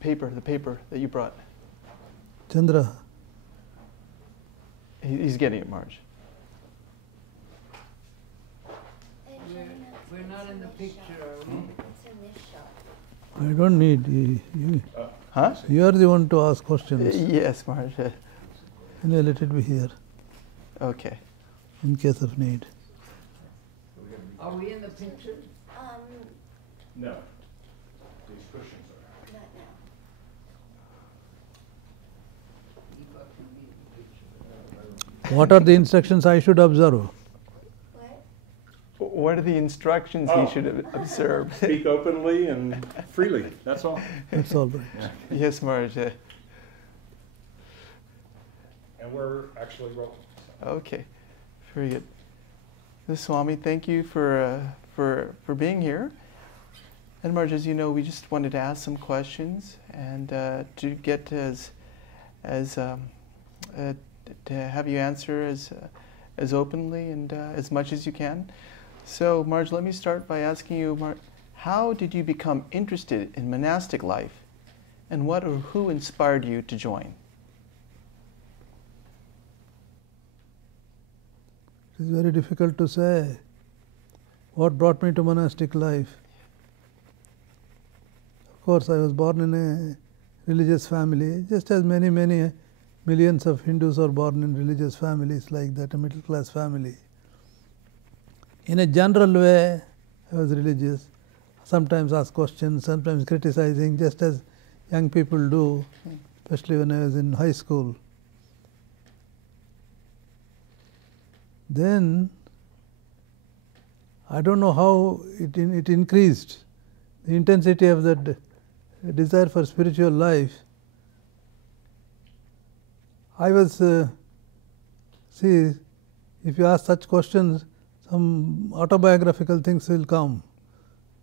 paper that you brought. Chandra. He's getting it, Marge. We're not in the picture, are we? It's in this shot. I don't need. Huh? You are the one to ask questions. Yes, Marge. Anyway, let it be here. Okay. In case of need. Are we in the picture? No. These cushions are. Not now. What are the instructions I should observe? What are the instructions he should observe? Speak openly and freely. That's all. That's all right. Yeah. Yes, Marge. And we're actually rolling. Okay, very good. Swami, thank you for being here. And Marge, as you know, we just wanted to ask some questions and to get to have you answer as openly and as much as you can. So, Marge, let me start by asking you, how did you become interested in monastic life, and what or who inspired you to join? It is very difficult to say what brought me to monastic life. Of course, I was born in a religious family, just as many millions of Hindus are born in religious families like that, a middle class family. In a general way, I was religious, sometimes ask questions, sometimes criticizing, just as young people do, especially when I was in high school. Then, I don't know how it increased, the intensity of that desire for spiritual life. I was, see, if you ask such questions, some autobiographical things will come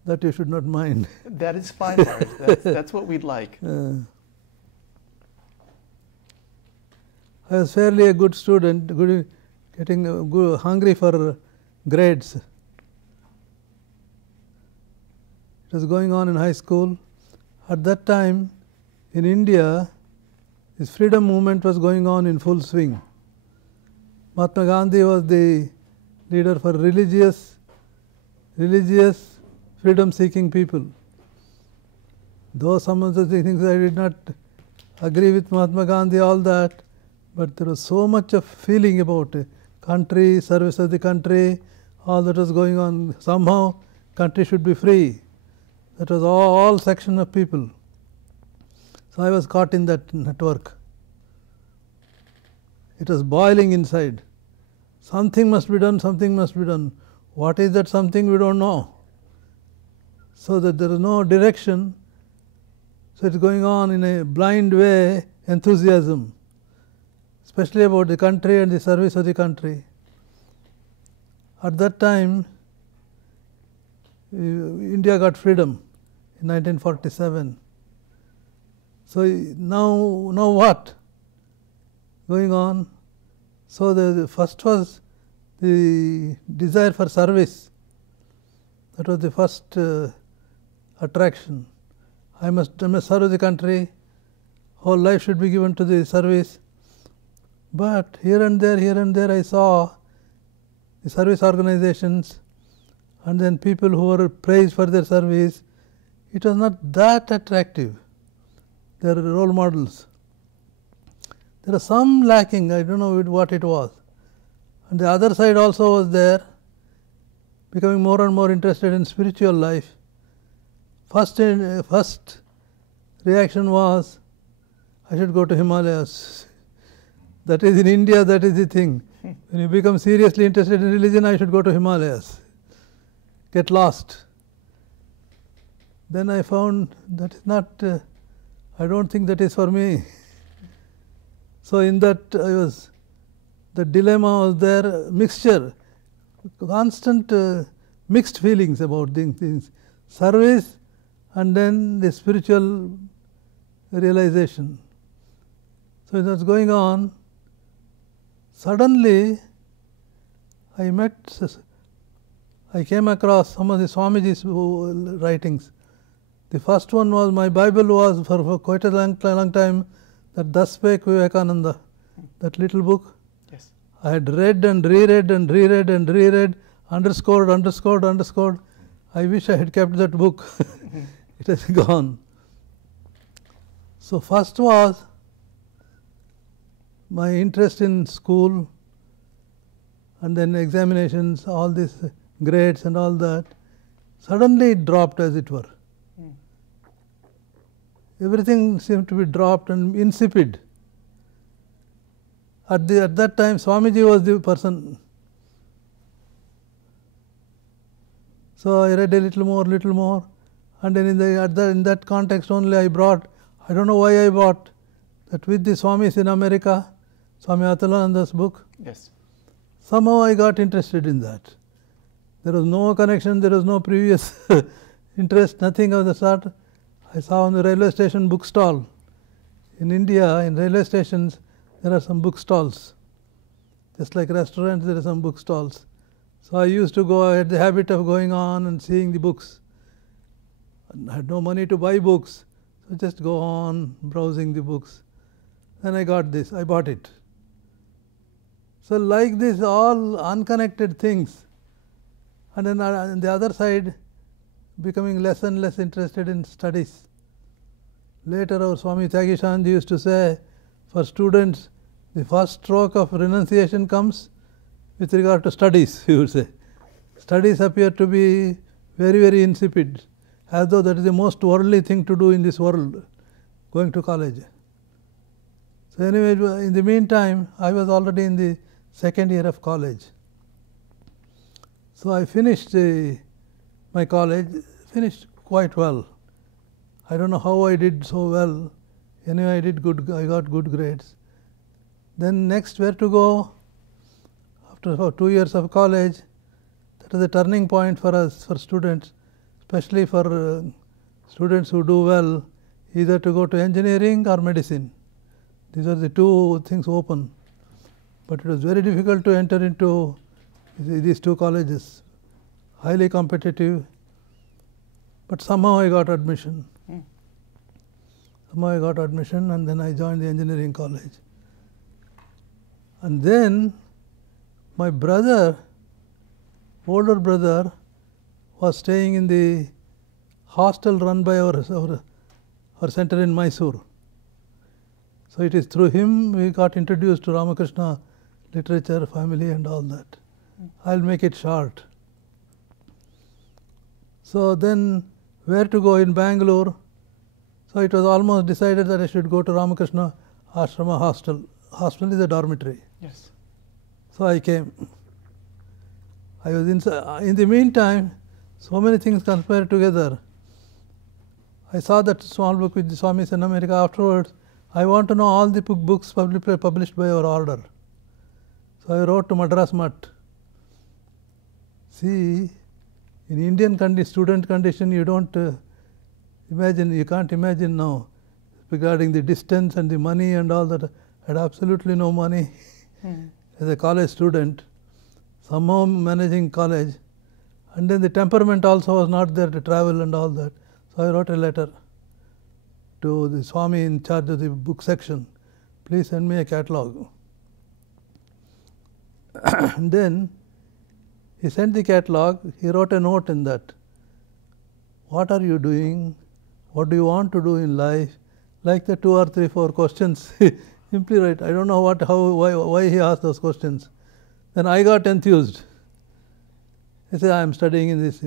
that you should not mind. That is fine, Marge. That's what we'd like. I was fairly a good student, getting hungry for grades. It was going on in high school. At that time, in India, this freedom movement was going on in full swing. Mahatma Gandhi was the leader for religious freedom-seeking people. Though some of the things I did not agree with Mahatma Gandhi, all that, but there was so much of feeling about it. Country, service of the country, all that was going on. Somehow, country should be free. That was all section of people. So I was caught in that network. It was boiling inside. Something must be done, something must be done. What is that something, we don't know. So that there is no direction. So it's going on in a blind way, enthusiasm, especially about the country and the service of the country. At that time, India got freedom in 1947. So now what going on? So the first was the desire for service. That was the first attraction. I must serve the country. Whole life should be given to the service. But here and there I saw the service organizations and then people who were praised for their service. It was not that attractive. They are role models. There was some lacking, I don't know what it was. And the other side also was there, becoming more and more interested in spiritual life. First reaction was, I should go to Himalayas. That is, in India, that is the thing. When you become seriously interested in religion, I should go to Himalayas. Get lost. Then I found that is not, I don't think that is for me. So in that the dilemma was there, mixture, constant mixed feelings about things, service and then the spiritual realization. So it was going on. Suddenly, I came across some of the Swamiji's writings. The first one was, my Bible was for quite a long time, that Thus Spake Vivekananda, that little book. Yes. I had read and reread and reread and reread, underscored. I wish I had kept that book. It has gone. So first was my interest in school, and then examinations, all these grades and all that. Suddenly it dropped, as it were. Everything seemed to be dropped and insipid. At that time, Swamiji was the person. So I read a little more, and then in that context only I brought, I don't know why I bought, that with the Swamis in America, Swami Prabuddhananda's book. Yes. Somehow I got interested in that. There was no connection, there was no previous interest, nothing of the sort. I saw on the railway station bookstall. In India, in railway stations, there are some bookstalls. Just like restaurants, there are some bookstalls. So I used to go, I had the habit of going on and seeing the books. And I had no money to buy books, so just go on browsing the books. Then I got this, I bought it. So like this, all unconnected things. And then on the other side, becoming less and less interested in studies. Later our Swami Tyagishanji used to say, for students, the first stroke of renunciation comes with regard to studies, he would say. Studies appear to be very, very insipid, as though that is the most worldly thing to do in this world, going to college. So anyway, in the meantime, I was already in the second year of college. So I finished my college, finished quite well. I don't know how I did so well. Anyway, I got good grades. Then next, where to go? After 2 years of college, that is a turning point for us, for students, especially for students who do well, either to go to engineering or medicine. These are the two things open. But it was very difficult to enter into these two colleges, highly competitive. But somehow I got admission. And then I joined the engineering college. And then my brother, older brother, was staying in the hostel run by our center in Mysore. So it is through him we got introduced to Ramakrishna literature, family and all that. I'll make it short. So then where to go in Bangalore? So it was almost decided that I should go to Ramakrishna Ashrama hostel. Hostel is a dormitory. Yes. So I came. I was in the meantime, so many things conspired together. I saw that small book with the Swamis in America. Afterwards, I want to know all the books published by our order. So I wrote to Madras Mutt. See, in Indian student condition, you don't imagine, you can't imagine now, regarding the distance and the money and all that. I had absolutely no money as a college student, somehow managing college, and then the temperament also was not there to travel and all that. So I wrote a letter to the Swami in charge of the book section. Please send me a catalog. And then he sent the catalog. He wrote a note in that. What are you doing? What do you want to do in life? Like the 2 or 3, 4 questions. Simply write. I don't know why he asked those questions. Then I got enthused. I said, I am studying in this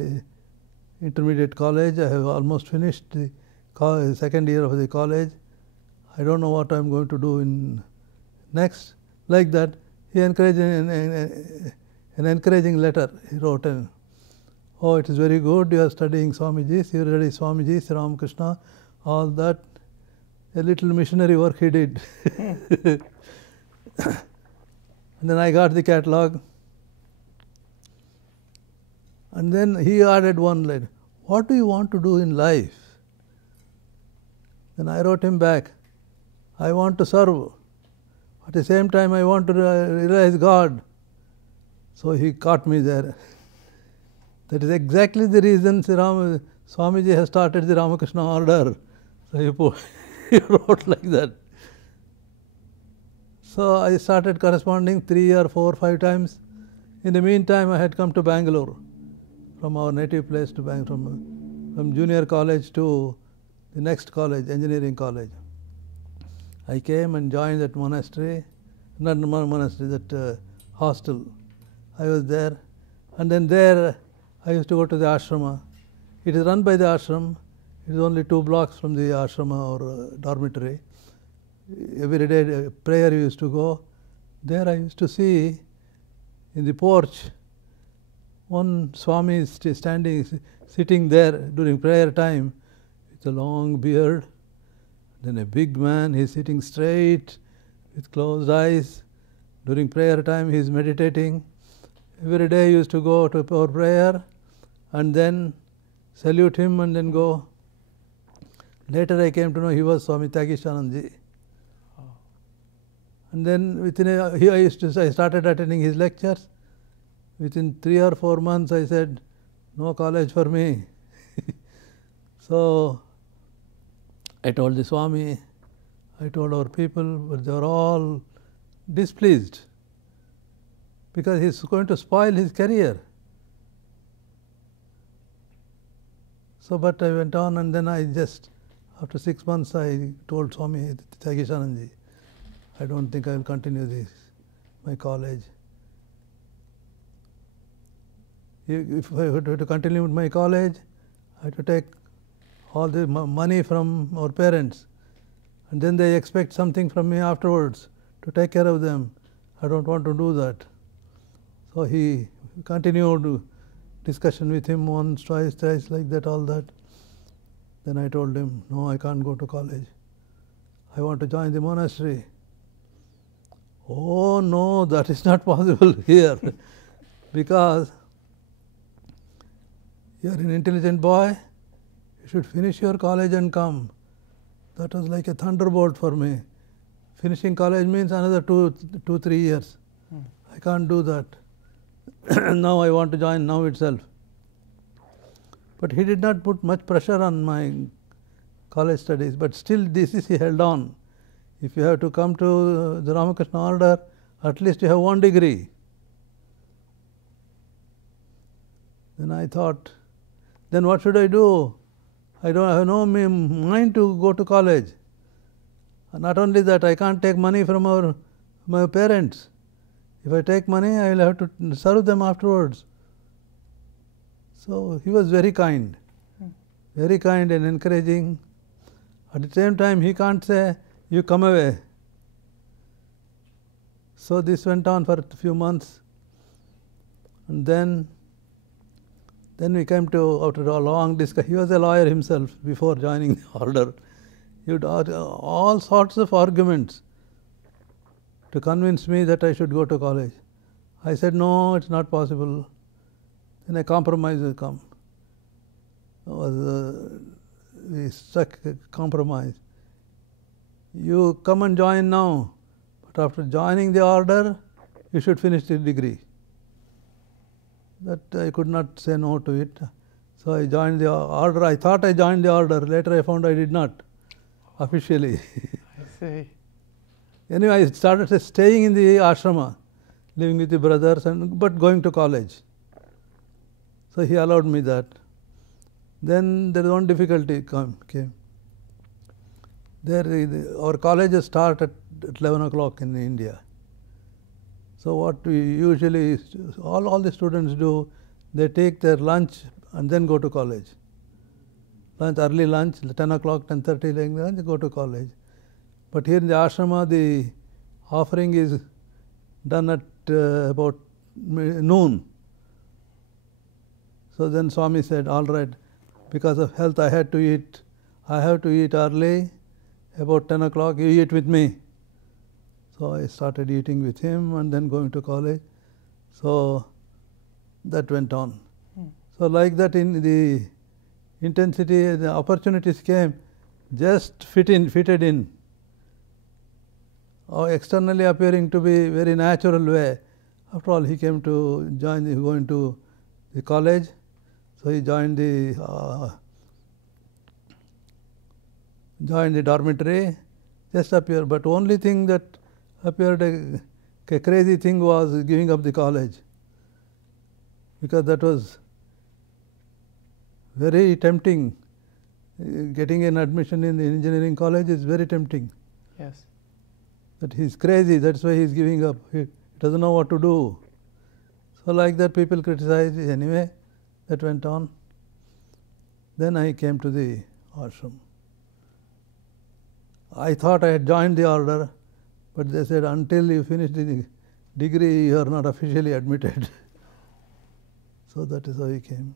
intermediate college. I have almost finished the second year of the college. I don't know what I am going to do in next. Like that, he encouraged an encouraging letter. He wrote, oh, it is very good. You are studying Swamiji. You are studying Swamiji, Sri Ramakrishna, all that. A little missionary work he did. And then I got the catalog. And then he added one line. What do you want to do in life? Then I wrote him back. I want to serve. At the same time, I want to realize God. So he caught me there. That is exactly the reason Swamiji has started the Ramakrishna Order. So he wrote like that. So I started corresponding 3 or 4 or 5 times. In the meantime, I had come to Bangalore, from our native place to Bangalore, from junior college to the next college, engineering college. I came and joined that monastery, not monastery, that hostel. I was there, and then there I used to go to the ashrama. It is run by the ashram. It is only 2 blocks from the ashrama or dormitory. Every day prayer used to go. There I used to see in the porch one Swami is sitting there during prayer time with a long beard. Then a big man, he is sitting straight with closed eyes. During prayer time he is meditating. Every day I used to go to our prayer and then salute him and then go. Later I came to know he was Swami Tyagishanandji. And then I started attending his lectures. Within 3 or 4 months I said, no college for me. So I told the Swami, I told our people, but they were all displeased because he's going to spoil his career. So, but I went on, and then I just, after 6 months, I told Swami Tyagishanandji, I don't think I will continue my college. If I were to continue with my college, I had to take all the money from our parents, and then they expect something from me afterwards to take care of them. I don't want to do that. So he continued discussion with him once, twice, thrice, like that, all that. Then I told him, no, I can't go to college. I want to join the monastery. Oh no, that is not possible here because you are an intelligent boy, you should finish your college and come. That was like a thunderbolt for me. Finishing college means another 2-3 years. I can't do that. Now I want to join now itself. But he did not put much pressure on my college studies, but still he held on. If you have to come to the Ramakrishna Order, at least you have 1 degree. Then I thought, then what should I do? I have no mind to go to college. And not only that, I can't take money from my parents. If I take money, I will have to serve them afterwards. So he was very kind and encouraging. At the same time, he can't say, you come away. So this went on for a few months. And then we came to, after a long discussion, he was a lawyer himself before joining the order. He would ask all sorts of arguments to convince me that I should go to college. I said, no, it's not possible. Then a compromise will come. We struck a compromise. You come and join now, but after joining the order, you should finish the degree. That I could not say no to it. So I joined the order. I thought I joined the order. Later I found I did not, officially. I see. Anyway, I started staying in the ashrama, living with the brothers, but going to college. So he allowed me that. Then there is one difficulty came. Our colleges start at 11 o'clock in India. So what we usually, all the students do, they take their lunch and then go to college. Early lunch, 10 o'clock, 10:30, like that, they go to college. But here in the ashrama, the offering is done at about noon. So then Swami said, all right, because of health I have to eat early, about 10 o'clock, you eat with me. So I started eating with him and then going to college. So that went on. So like that, in the intensity, the opportunities came, just fitted in. Externally appearing to be very natural way. After all, he came to go into the college. So he joined the joined the dormitory, just appeared. But only thing that appeared a crazy thing was giving up the college, because that was very tempting. Getting an admission in the engineering college is very tempting. Yes. That he's crazy, that's why he's giving up. He doesn't know what to do. So like that people criticized. Anyway, that went on. Then I came to the ashram. I thought I had joined the order, but they said until you finish the degree you are not officially admitted. So that is how I came.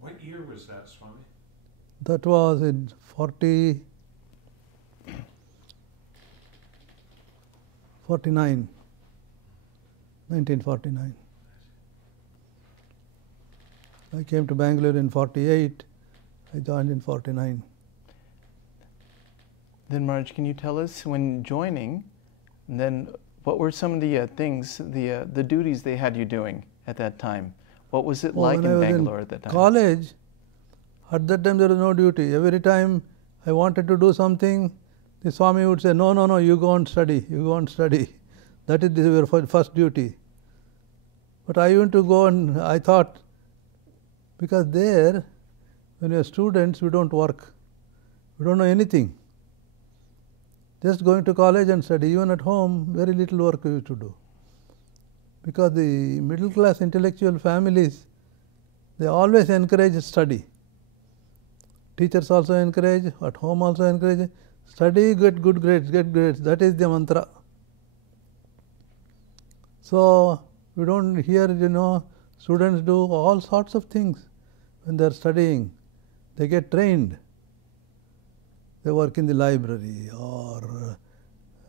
What year was that, Swami? That was in 1949. I came to Bangalore in 48. I joined in 49. Then Maharaj, can you tell us when joining, then what were some of the things, the duties they had you doing at that time? What was it like in Bangalore at that time? College, at that time there was no duty. Every time I wanted to do something, the Swami would say, no, no, no, you go and study, you go and study. That is your first duty. But I went to go and I thought, because there, when we are students, we don't work. We don't know anything. Just going to college and study. Even at home, very little work we used to do. Because the middle class intellectual families, they always encourage study. Teachers also encourage, at home also encourage, study, get good grades, get grades. That is the mantra. So we don't hear, students do all sorts of things when they are studying. They get trained. They work in the library or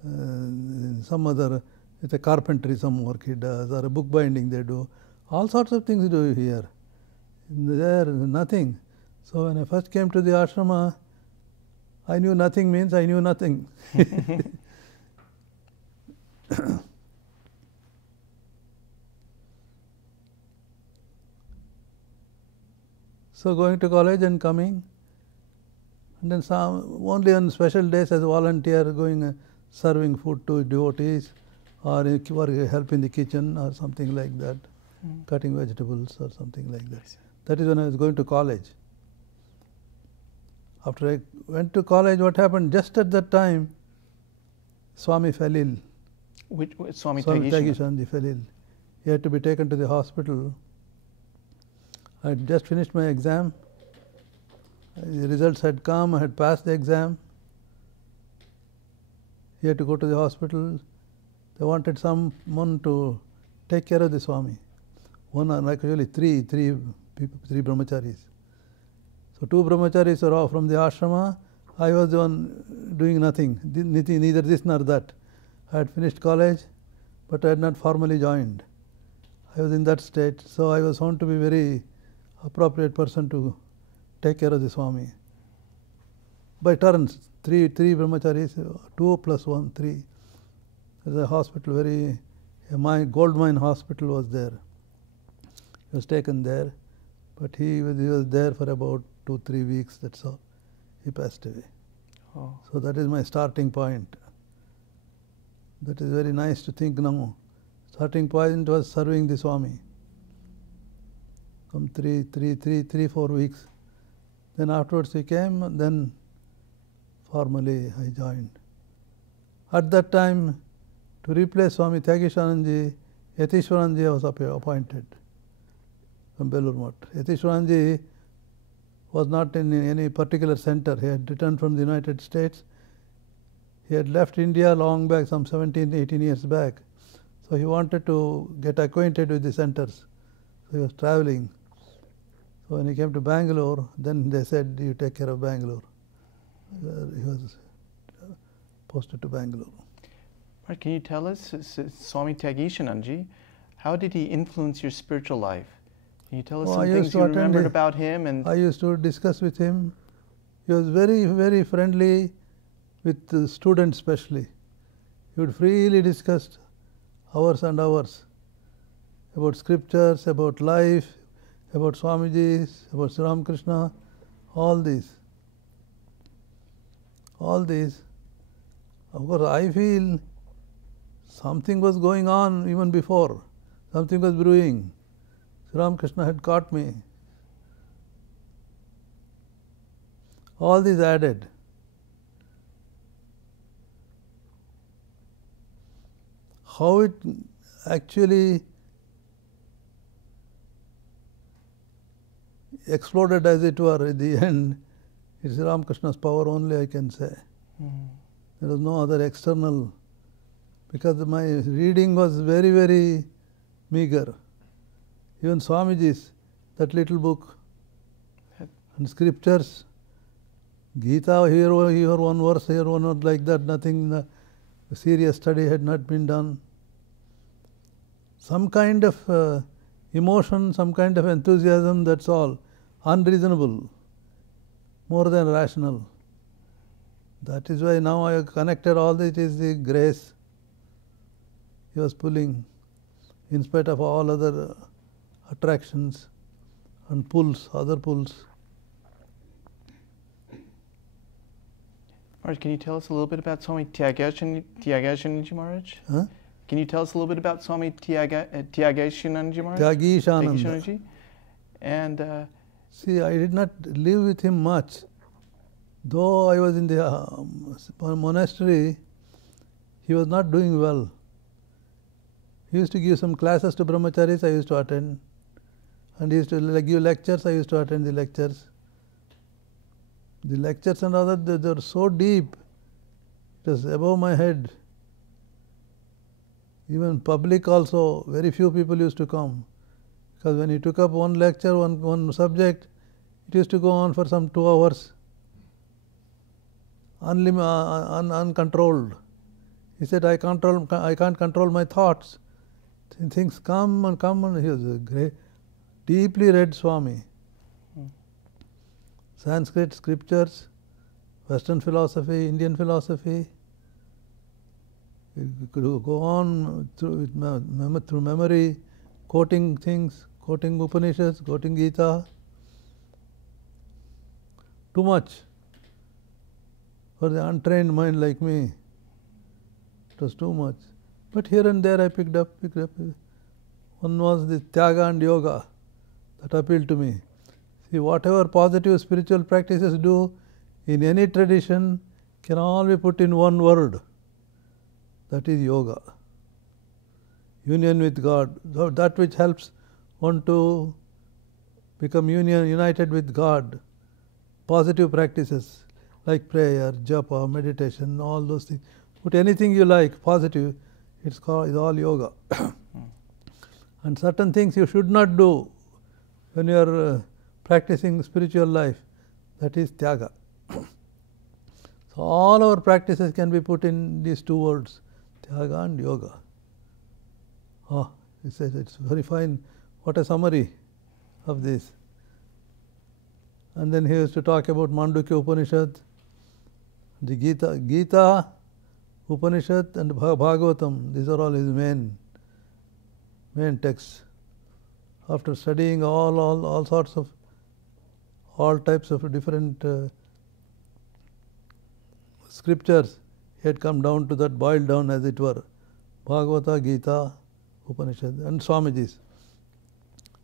in some other, it's a carpentry, some work he does, or a book binding they do. All sorts of things do here. There, nothing. So when I first came to the ashrama, I knew nothing means I knew nothing. So going to college and coming, and then only on special days as a volunteer going serving food to devotees, or help in the kitchen or something like that, cutting vegetables or something like that. That is when I was going to college. After I went to college, what happened? Just at that time, Swami fell ill. Which Swami Tagishanji fell ill. He had to be taken to the hospital. I had just finished my exam. The results had come, I had passed the exam. He had to go to the hospital. They wanted someone to take care of the Swami. Actually three people, three brahmacharis. So 2 brahmacharis were off from the ashrama. I was the one doing nothing, neither this nor that. I had finished college, but I had not formally joined. I was in that state, so I was found to be very appropriate person to take care of the Swami. By turns, three brahmacharis, 2 plus 1, 3. There's a hospital, my gold mine hospital was there. He was taken there, but he was there for about 2-3 weeks, that's all. He passed away. Oh. So that is my starting point. That is very nice to think now. Starting point was serving the Swami. Some 3-4 weeks. Then afterwards he came, then formally I joined. At that time, to replace Swami Tyagishananji, Yatishwaranji was appointed from Belur Math. Yatishwaranji was not in any particular center. He had returned from the United States. He had left India long back, some 17-18 years back. So he wanted to get acquainted with the centers. So he was traveling. So when he came to Bangalore, then they said, you take care of Bangalore. He was posted to Bangalore. Can you tell us, Swami Tyagishananji, how did he influence your spiritual life? Can you tell us some things you remembered about him? And I used to discuss with him. He was very, very friendly with the students especially. He would freely discuss hours and hours about scriptures, about life, about Swamijis, about Sri Ramakrishna, all these, of course I feel something was going on even before, something was brewing. Sri Ramakrishna had caught me. All these added. How it actually exploded, as it were, at the end, it's Ramakrishna's power only, I can say. There was no other external, because my reading was very, very meager. Even Swamiji's, that little book, and scriptures, Gita, here one verse, here one word, like that, nothing, serious study had not been done. Some kind of emotion, some kind of enthusiasm, that's all. Unreasonable, more than rational. That is why now I have connected all this. It is the grace he was pulling, in spite of all other attractions and pulls, other pulls. Maharaj, can you tell us a little bit about Swami Tyagashanandaji Maharaj? Huh? Can you tell us a little bit about Swami Tyagashanandaji Maharaj? Tyagishananda. And see, I did not live with him much. Though I was in the monastery, he was not doing well. He used to give some classes to brahmacharis, I used to attend. And he used to give lectures, I used to attend the lectures. The lectures and all that, they were so deep, it was above my head. Even public also, very few people used to come. Because when he took up one lecture, one subject, it used to go on for some 2 hours. Uncontrolled. He said, I can't control my thoughts. Things come and come, and he was a great, deeply read Swami. Sanskrit scriptures, Western philosophy, Indian philosophy. You could go on through memory, quoting things, quoting Upanishads, quoting Gita. Too much for the untrained mind like me. It was too much. But here and there I picked up. One was the Tyaga and Yoga that appealed to me. See, whatever positive spiritual practices do in any tradition can all be put in one word. That is yoga. Union with God. That which helps one to become united with God. Positive practices like prayer, japa, meditation, all those things. Put anything you like, positive, it's all yoga. And certain things you should not do when you are practicing spiritual life, that is tyaga. So all our practices can be put in these 2 words, tyaga and yoga. It's very fine. What a summary of this. And then he used to talk about Mandukya Upanishad, the Gita, Upanishad and Bhagavatam. These are all his main texts. After studying all sorts of, all types of different scriptures, he had come down to that, boiled down as it were, Bhagavata, Gita, Upanishad and Swamiji's.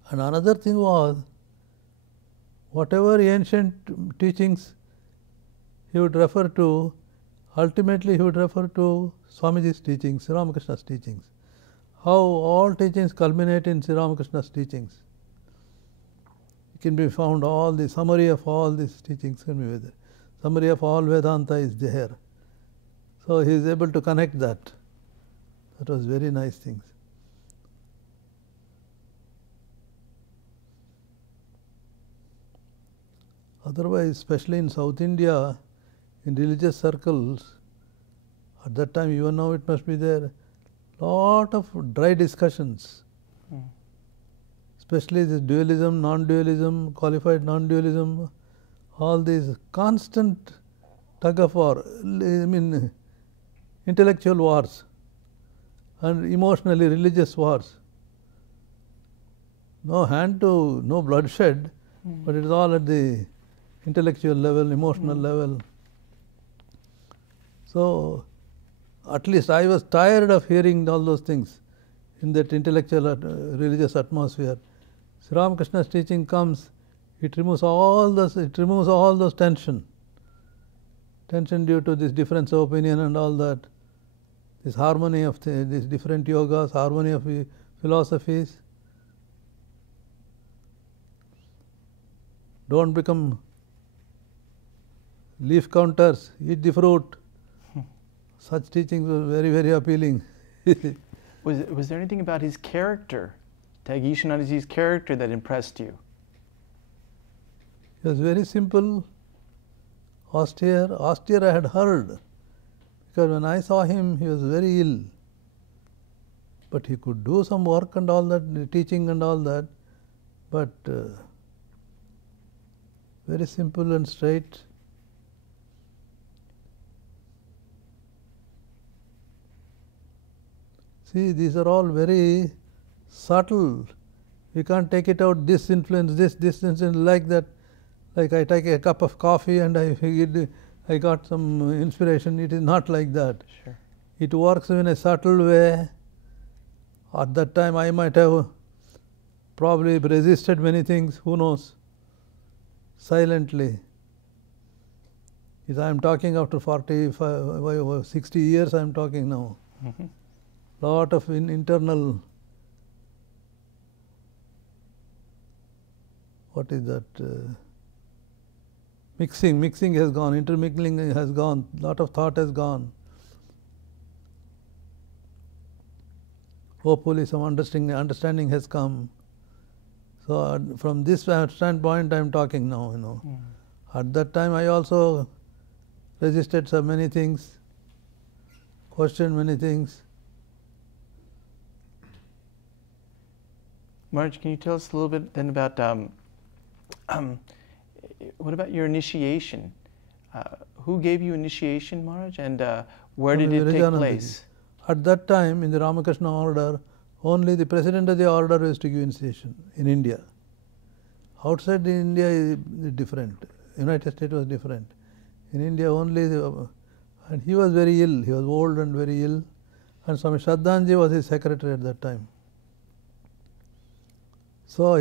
And another thing was, whatever ancient teachings he would refer to, ultimately he would refer to Swamiji's teachings, Ramakrishna's teachings. How all teachings culminate in Sri Ramakrishna's teachings. It can be found, all the summary of all these teachings can be there. Summary of all Vedanta is there. So he is able to connect that. That was very nice things. Otherwise, especially in South India, in religious circles, at that time, even now it must be there, lot of dry discussions. Especially this dualism, non-dualism, qualified non-dualism, all these constant tug of war, intellectual wars and emotionally religious wars. No bloodshed, but it is all at the intellectual level, emotional level. So, at least I was tired of hearing all those things in that intellectual, religious atmosphere. Sri Ramakrishna's teaching comes, it removes all those tension due to this difference of opinion and all that. This harmony of these different yogas, harmony of philosophies. Don't become leaf counters, eat the fruit. Such teachings were very, very appealing. Was there anything about his character, Tagishanandaji's character, that impressed you? He was very simple, austere. Austere I had heard, because when I saw him, he was very ill. But he could do some work and all that, teaching and all that. But very simple and straight. See, these are all very subtle. You can't take it out, this influence, this influence, like that. Like I take a cup of coffee and I got some inspiration. It is not like that. Sure. It works in a subtle way. At that time I might have probably resisted many things, who knows, silently. If I am talking after 45, 60 years I am talking now. Mm-hmm. Lot of internal, what is that, mixing has gone, intermingling has gone, lot of thought has gone. Hopefully some understanding has come. So from this standpoint I am talking now, Mm. At that time I also resisted so many things, questioned many things. Maharaj, can you tell us a little bit then about what about your initiation? Who gave you initiation, Maharaj, and where did it take place? At that time in the Ramakrishna Order, only the president of the order was to give initiation in India. Outside India is different. United States was different. In India only, and he was very ill. He was old and very ill. And Swami Shraddhanji was his secretary at that time. So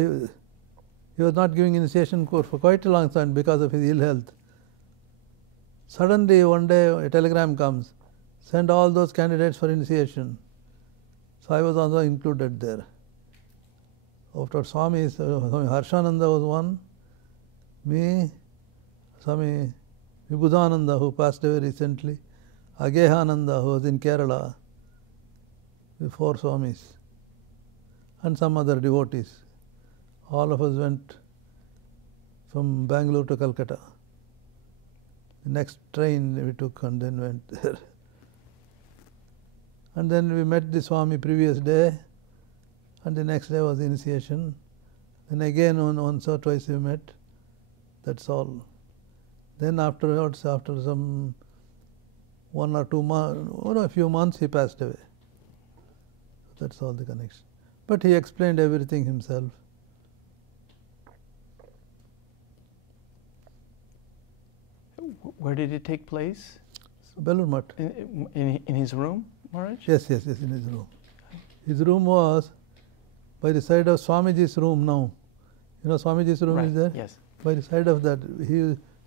he was not giving initiation course for quite a long time because of his ill health. Suddenly one day a telegram comes, send all those candidates for initiation. So I was also included there. After Swamis, Swami Harshananda was one, me, Swami Prabuddhananda, who passed away recently, Agehananda, who was in Kerala, before Swamis, and some other devotees. All of us went from Bangalore to Calcutta. The next train we took and then went there. And then we met the Swami previous day, and the next day was the initiation. Then again once or twice we met. That's all. Then afterwards, after some 1 or 2 months, a few months, he passed away. That's all the connection. But he explained everything himself. Where did it take place? Belur Math. In his room, Maharaj? Yes, in his room. His room was by the side of Swamiji's room now. You know Swamiji's room Right. is there? Yes. By the side of that,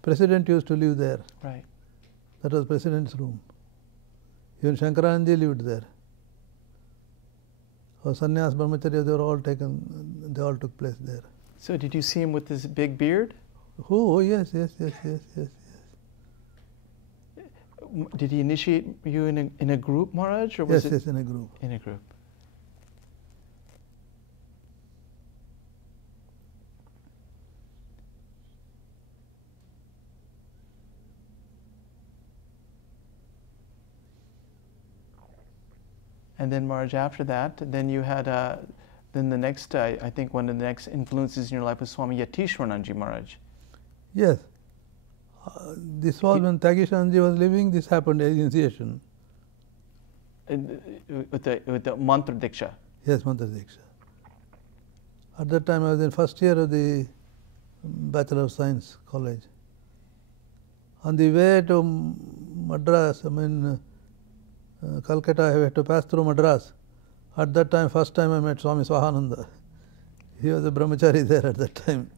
President used to live there. Right. That was President's room. Even Shankaranji lived there. Sannyas, Brahmacharya, they all took place there. So did you see him with this big beard? Oh, yes. Did he initiate you in a group, Maharaj, or was Yes, it in a group. in a group? And then Maharaj, after that, then you had then the next, I think one of the next influences in your life was Swami Yatishwarananji Maharaj. Yes. This was when Tagishanji was living, this happened, initiation. With the mantra diksha. Yes, Mantra Diksha. At that time I was in first year of the Bachelor of Science college. On the way to Madras, Calcutta, I had to pass through Madras. At that time, first time I met Swami Swahananda. He was a brahmachari there at that time.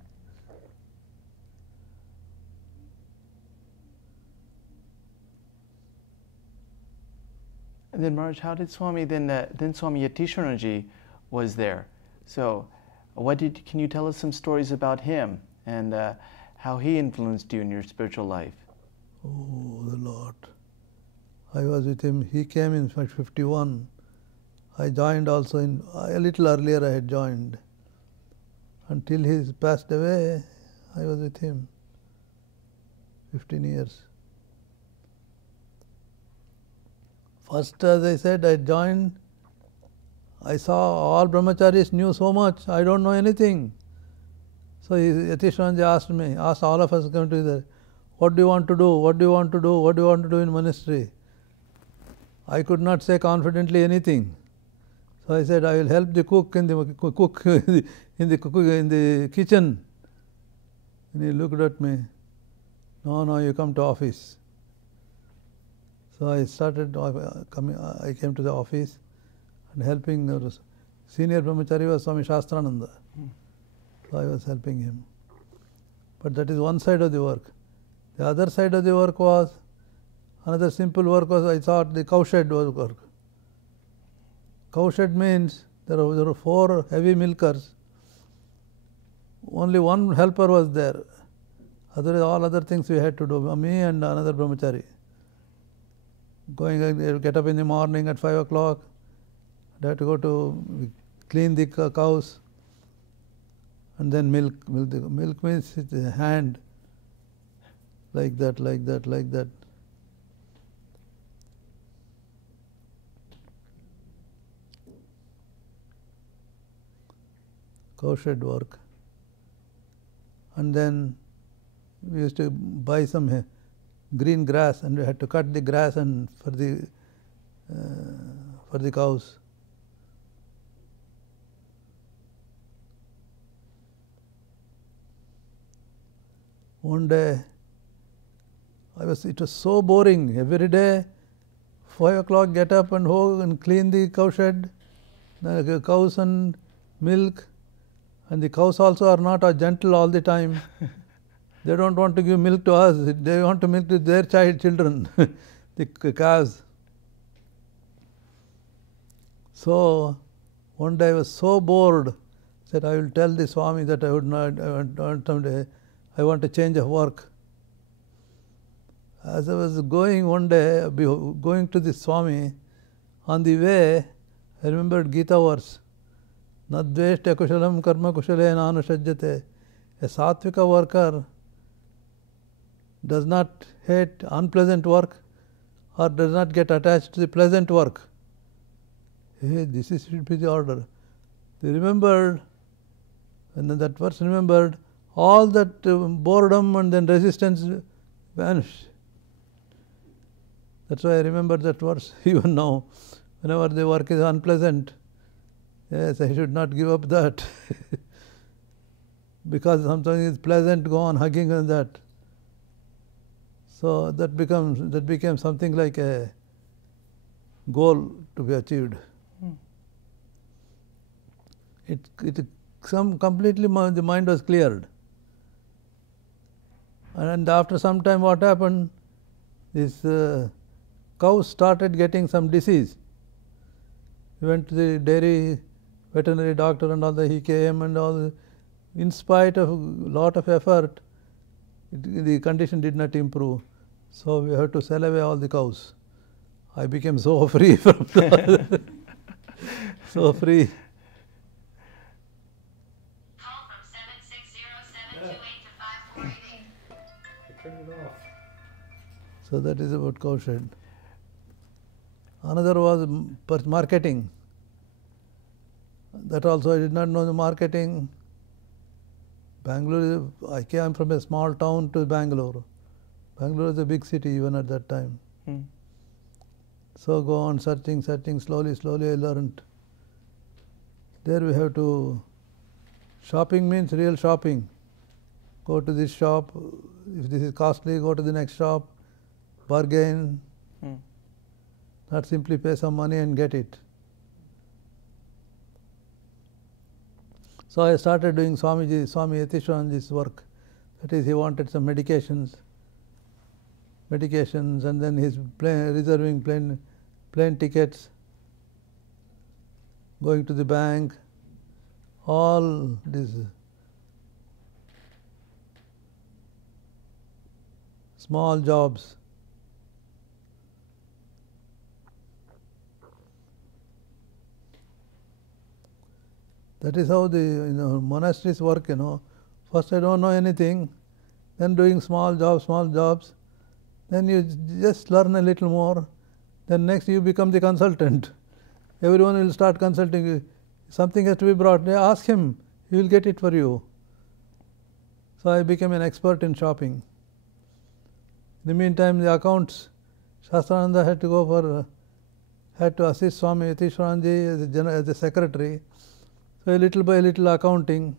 And then Maharaj, how did Swami then Swami Yatishwaranaji was there? So, can you tell us some stories about him and how he influenced you in your spiritual life? Oh, the Lord! I was with him. He came in 51. I joined also a little earlier. I had joined. Until he passed away, I was with him. 15 years. First, as I said, I joined. I saw all brahmacharis knew so much. I don't know anything. So Yatishwaranaji asked all of us come together, what do you want to do? What do you want to do? What do you want to do in monastery? I could not say confidently anything. So I said, I will help the cook in the kitchen. And he looked at me. No, you come to office. So I started coming. I came to the office and helping. The senior brahmachari was Swami Shastrananda. So I was helping him. But that is one side of the work. The other side of the work was, another simple work was, I thought the cowshed was work. Cowshed means there were 4 heavy milkers. Only one helper was there. Otherwise, all other things we had to do. Me and another brahmachari. Get up in the morning at 5 o'clock. I had to go to clean the cows and then milk. Milk means it's a hand. Like that. Cowshed work. And then we used to buy some green grass, and we had to cut the grass and for the cows. One day, it was so boring. Every day, 5 o'clock, get up and go and clean the cowshed, the cows and milk. And the cows also are not gentle all the time. They don't want to give milk to us. They want to milk to their children, the calves. So one day I was so bored, said I will tell the Swami that I want a change of work. As I was going one day, going to the Swami, on the way, I remembered Gita verse. Nadveshta kushalam karma kushale nanusajjate. A sattvika worker does not hate unpleasant work or does not get attached to the pleasant work. Hey, this should be the order. They remembered, and then that verse remembered, all that boredom and then resistance vanished. That's why I remember that verse even now. Whenever the work is unpleasant, yes, I should not give up that. Because something is pleasant, go on hugging and that. So that became something like a goal to be achieved. Completely the mind was cleared. And after some time what happened, this cows started getting some disease. We went to the dairy veterinary doctor and all that, he came and all. In spite of a lot of effort, the condition did not improve. So we had to sell away all the cows. I became so free from that. So free. Call from 760-728 to 548. Turn it off. So that is about cowshed. Another was marketing. That also I did not know the marketing. Bangalore, I came from a small town to Bangalore. Bangalore is a big city even at that time. So go on searching, slowly I learned. There we have to, shopping means real shopping. go to this shop, if this is costly, go to the next shop, bargain, not simply pay some money and get it. So I started doing Swami Yatishwaranji's work. That is, he wanted some medications, and then he's reserving plane tickets, going to the bank, all these small jobs. That is how the monasteries work. First I don't know anything, then doing small jobs. Then you just learn a little more. Then next you become the consultant. Everyone will start consulting you. Something has to be brought. They ask him, he will get it for you. So I became an expert in shopping. In the meantime, the accounts, Shastrananda had to assist Swami Yatishwaranji as a secretary. So little by little accounting.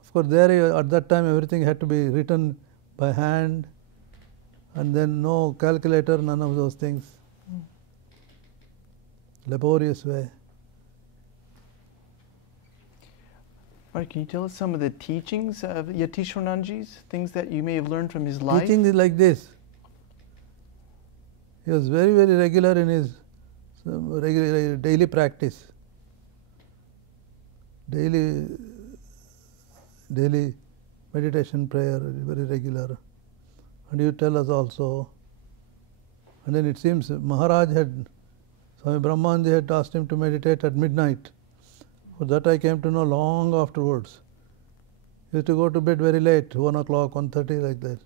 Of course, there at that time everything had to be written by hand, and then no calculator, none of those things. Laborious way. Mark, can you tell us some of the teachings of Yatishwaranji's, things that you may have learned from his life? Teaching is like this. He was very, very regular in his daily practice. Daily meditation, prayer, very regular. And you tell us also. And then it seems Swami Brahmanji had asked him to meditate at midnight. For that I came to know long afterwards. He used to go to bed very late, 1 o'clock, 1:30, like that.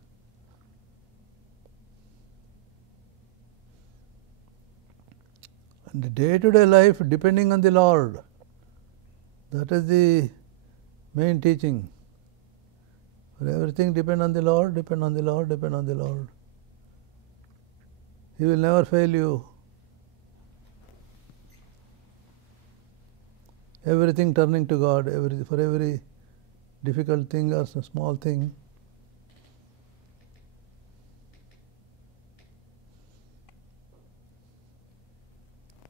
And the day-to-day life depending on the Lord. That is the main teaching. For everything depend on the Lord, depend on the Lord, depend on the Lord. He will never fail you. Everything turning to God, for every difficult thing or small thing.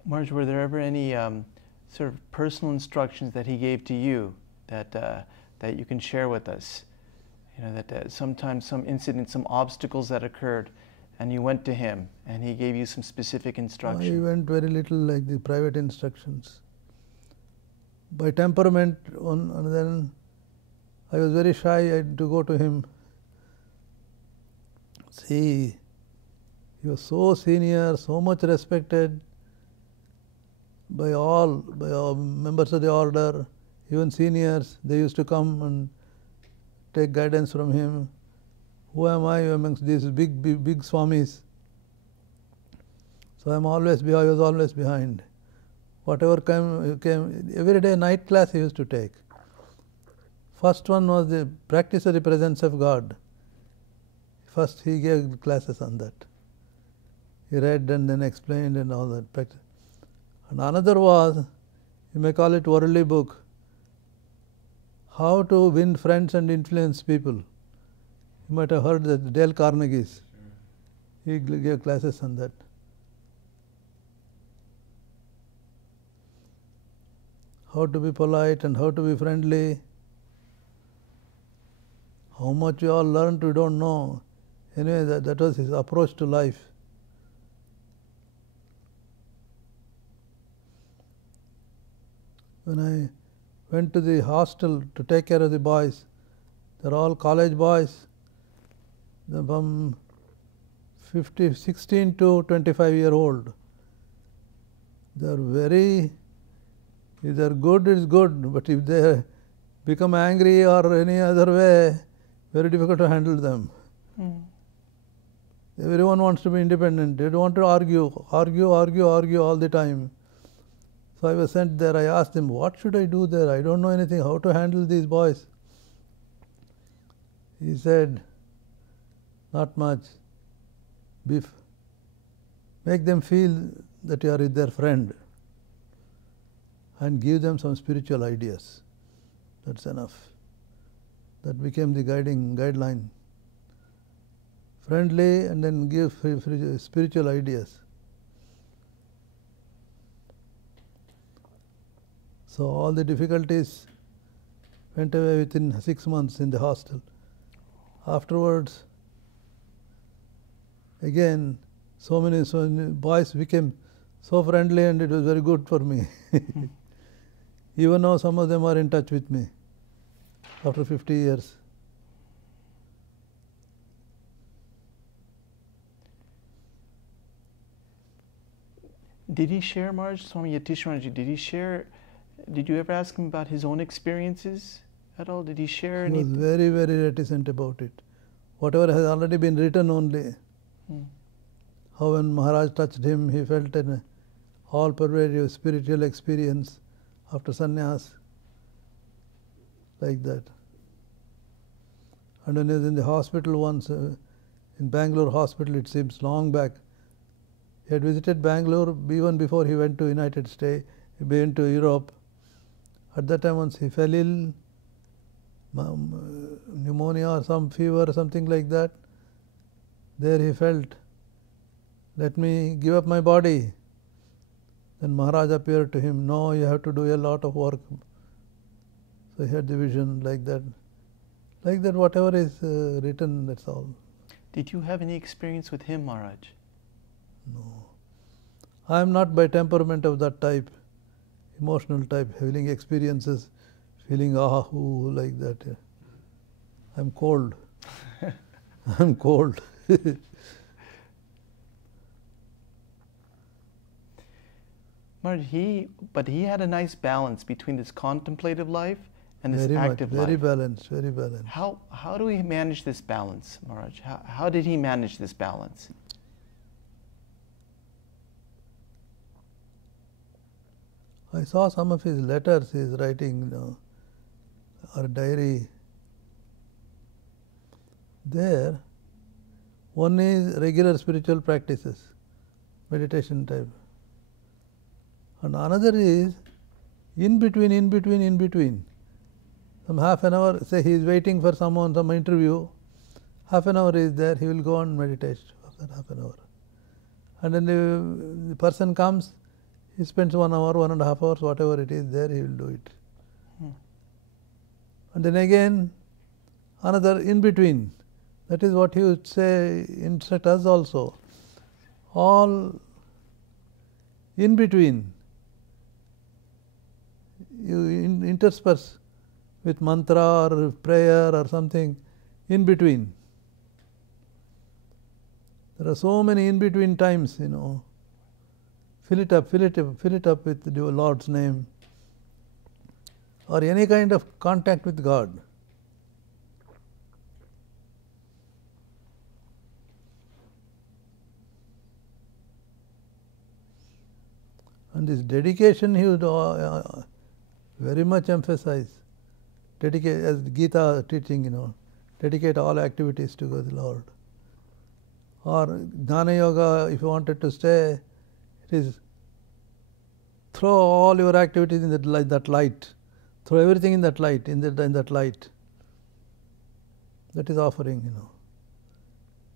Marge, were there ever any sort of personal instructions that he gave to you that you can share with us? That sometimes some incidents, some obstacles that occurred, and you went to him and he gave you some specific instructions. I went very little like the private instructions. By temperament, and then I was very shy. I had to go to him. See, he was so senior, so much respected by all members of the order, even seniors. They used to come and take guidance from him. Who am I amongst these big Swamis? So I was always behind. Whatever came, every day night class he used to take. First one was the practice of the presence of God. First he gave classes on that. He read and then explained and all that practice. And another was, you may call it worldly book, How to Win Friends and Influence People. You might have heard that Dale Carnegie's. He gave classes on that. How to be polite and how to be friendly. How much we all learned, we don't know. Anyway, that was his approach to life. When I went to the hostel to take care of the boys, they're all college boys. They're from 16 to 25-year-old. They're very, if they're good, it's good, but if they become angry or any other way, very difficult to handle them. Everyone wants to be independent. They don't want to argue all the time. So I was sent there. I asked him, what should I do there? I don't know anything, how to handle these boys. He said, not much. Make them feel that you are their friend and give them some spiritual ideas. That's enough. That became the guideline. Friendly and then give spiritual ideas. So all the difficulties went away within 6 months in the hostel. Afterwards, again, so many boys became so friendly, and it was very good for me. Even now some of them are in touch with me after 50 years. Did he share, Maharaj, Swami Yatishwaranji, did you ever ask him about his own experiences at all? Did he share He any? was very, very reticent about it. Whatever has already been written only. How when Maharaj touched him, he felt an all-pervasive spiritual experience after sannyas, like that. And when he was in the hospital once, in Bangalore hospital, it seems long back, he had visited Bangalore even before he went to United States, he went to Europe. At that time once he fell ill, pneumonia or some fever or something like that. There he felt, let me give up my body. Then Maharaj appeared to him, no, you have to do a lot of work. So he had the vision like that. Like that, whatever is written, that's all. Did you have any experience with him, Maharaj? No. I am not by temperament of that type, emotional type, feeling experiences, feeling who, like that. I'm cold. I'm cold. Maharaj, but he had a nice balance between this contemplative life and this Very active much, life. very balanced, very balanced. How do we manage this balance, Maharaj? How did he manage this balance? I saw some of his letters he is writing, or diary. There, one is regular spiritual practices, meditation type. And another is in between. Some half an hour, say he is waiting for someone, some interview, half an hour is there, he will go and meditate after half an hour. And then the person comes, he spends 1 hour, 1.5 hours, whatever it is there, he will do it. And then again, another in between. That is what he would say, instruct us also. All in between. You intersperse with mantra or prayer or something in between. There are so many in between times, Fill it up with the Lord's name or any kind of contact with God. And this dedication he would very much emphasize. Dedicate, as Gita teaching, dedicate all activities to the Lord. Or Jnana Yoga, if you wanted to stay, it is throw all your activities in that light. Throw everything in that light, in that light. That is offering,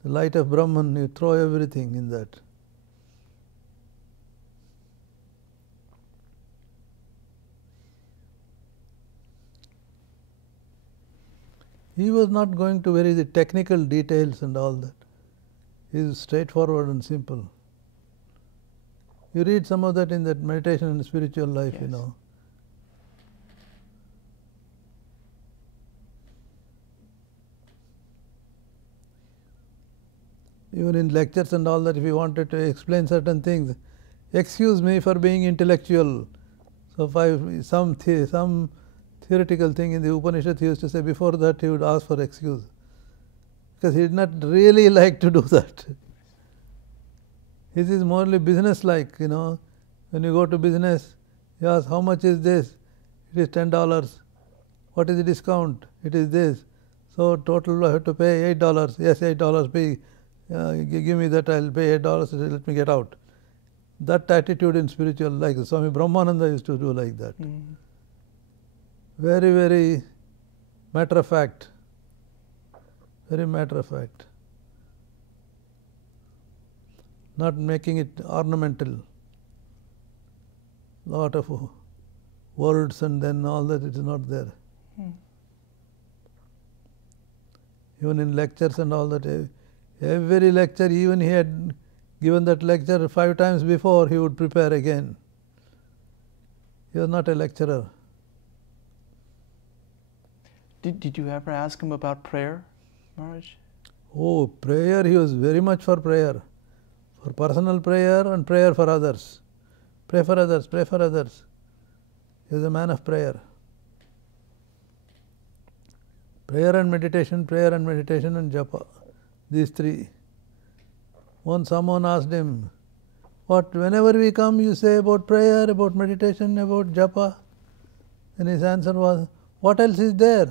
The light of Brahman, you throw everything in that. He was not going to vary the technical details and all that. He is straightforward and simple. You read some of that in that meditation and spiritual life, Yes. Even in lectures and all that, if you wanted to explain certain things, excuse me for being intellectual. So some theoretical thing in the Upanishad he used to say, before that he would ask for excuse. Because he did not really like to do that. His is morely business-like, When you go to business, you ask, how much is this? It is $10. What is the discount? It is this. So total I have to pay $8. Yes, $8 pay. Give me that, I'll pay $8, let me get out. That attitude in spiritual, like Swami Brahmananda used to do like that. Very, very matter of fact. very matter of fact. Not making it ornamental. Lot of words and then all that, it is not there. Even in lectures and all that, every lecture, even he had given that lecture 5 times before, he would prepare again. He was not a lecturer. Did you ever ask him about prayer, Maharaj? Oh, prayer, he was very much for prayer. For personal prayer and prayer for others. Pray for others, pray for others. He was a man of prayer. Prayer and meditation and japa. These 3. Once someone asked him, whenever we come you say about prayer, about meditation, about japa. And his answer was, what else is there?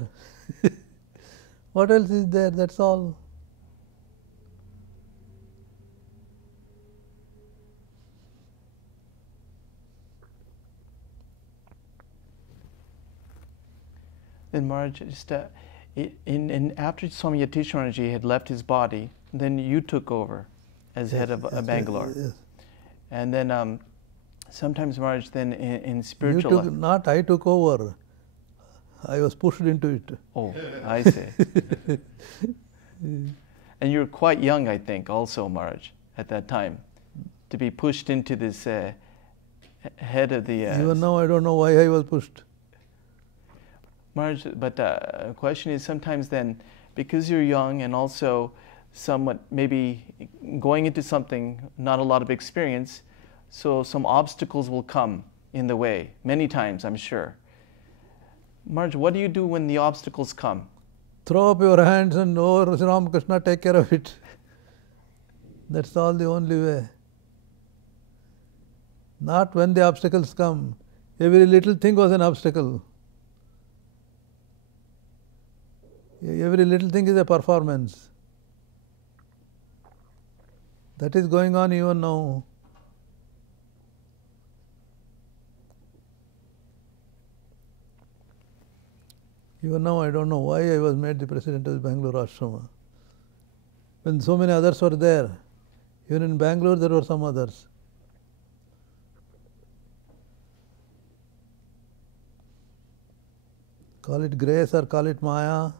What else is there? That's all. Then Maharaj, just after Swami Yatisharanji had left his body, then you took over as head of Bangalore. Yes. And then sometimes Maharaj, then in spiritual life. Not I took over. I was pushed into it. Oh, I see. And you were quite young, I think, also, Maharaj, at that time, to be pushed into this head of the... Even now I don't know why I was pushed. Maharaj, but the question is sometimes then, because you're young and also somewhat maybe going into something, not a lot of experience, so some obstacles will come in the way, many times, I'm sure. Maharaj, what do you do when the obstacles come? Throw up your hands and, oh, Ramakrishna, take care of it. That's all the only way. Not when the obstacles come. Every little thing was an obstacle. Every little thing is a performance. That is going on even now. Even now I don't know why I was made the president of the Bangalore Ashrama. When so many others were there. Even in Bangalore there were some others. Call it grace or call it Maya.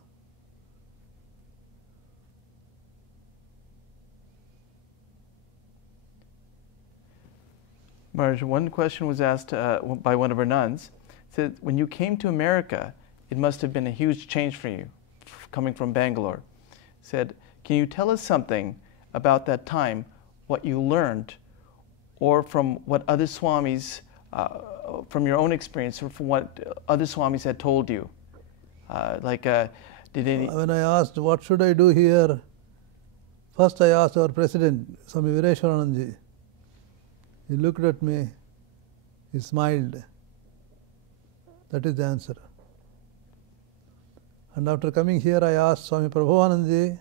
Maharaj, one question was asked by one of our nuns. It said, when you came to America, it must have been a huge change for you, coming from Bangalore. Said, can you tell us something about that time, what you learned, or from what other Swamis, from your own experience, or from what other Swamis had told you? Did any... When I asked, what should I do here? First I asked our president, Swami Veereshwaranandji. He looked at me, he smiled. That is the answer. And after coming here, I asked Swami Prabuddhanandji,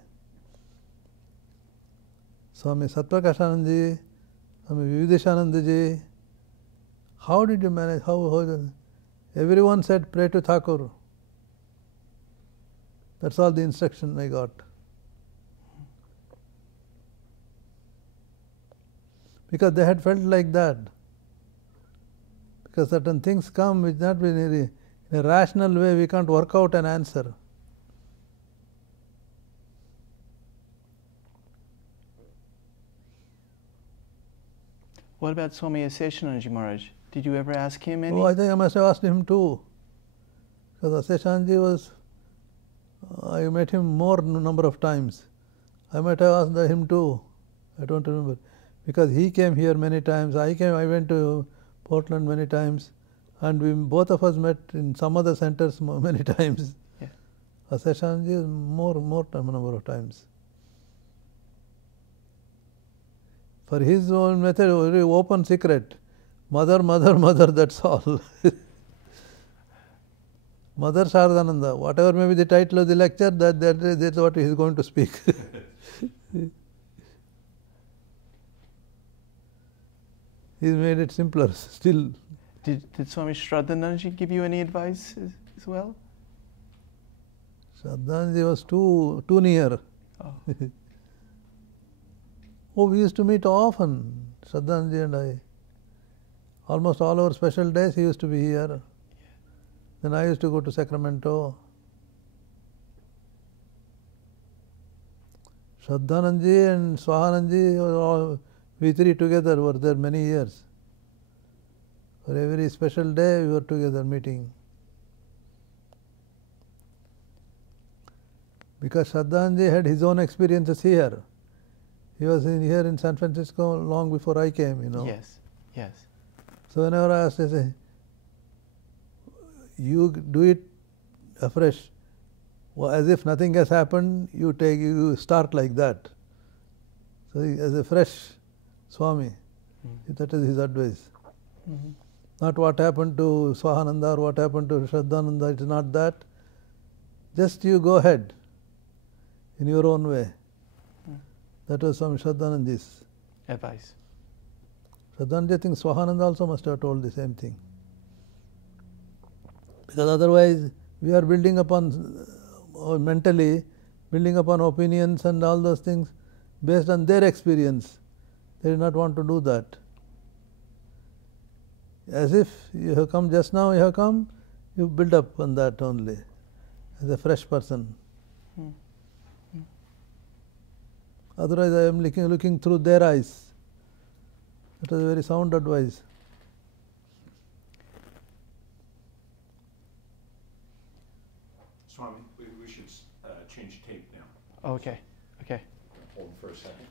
Swami Satprakashanandji, Swami Vivideshanandaji, how did you manage? Everyone said, pray to Thakur. That's all the instruction I got. Because they had felt like that. Because certain things come which not in a rational way, we can't work out an answer. What about Swami Aseshananji Maharaj? Did you ever ask him any? Oh, I think I must have asked him too. Because Aseshananji was, I met him more number of times. I might have asked him too. I don't remember. Because he came here many times. I went to Portland many times. And we both of us met in some other centers many times. Yeah. Aseshananji more number of times. For his own method, very open secret. Mother, that's all. Mother Saradananda, whatever may be the title of the lecture, that's what he is going to speak. He made it simpler still. Did Swami Shraddhanandaji give you any advice as well? Shraddhananji was too near. Oh. Oh, we used to meet often, Shraddhananji and I. Almost all our special days he used to be here. Then I used to go to Sacramento. Shraddhananji and Swahananji, we three together were there many years. For every special day we were together meeting. Because Shraddhananji had his own experiences here. He was here in San Francisco long before I came, Yes, yes. So whenever I asked, I say, you do it afresh. Well, as if nothing has happened, you start like that. So as a fresh Swami, that is his advice. Mm-hmm. Not what happened to Swahananda or what happened to Shraddhananda, it's not that. Just you go ahead in your own way. That was Swami Shraddhanandaji's Advice. Shraddhanandaji, I think Swahananda also must have told the same thing. Because otherwise we are building upon, or mentally building upon opinions and all those things based on their experience. They do not want to do that. As if you have come just now, you build up on that only as a fresh person. Otherwise I am looking through their eyes. That was a very sound advice. Swami, we should change tape now. Okay, okay. Hold for a second.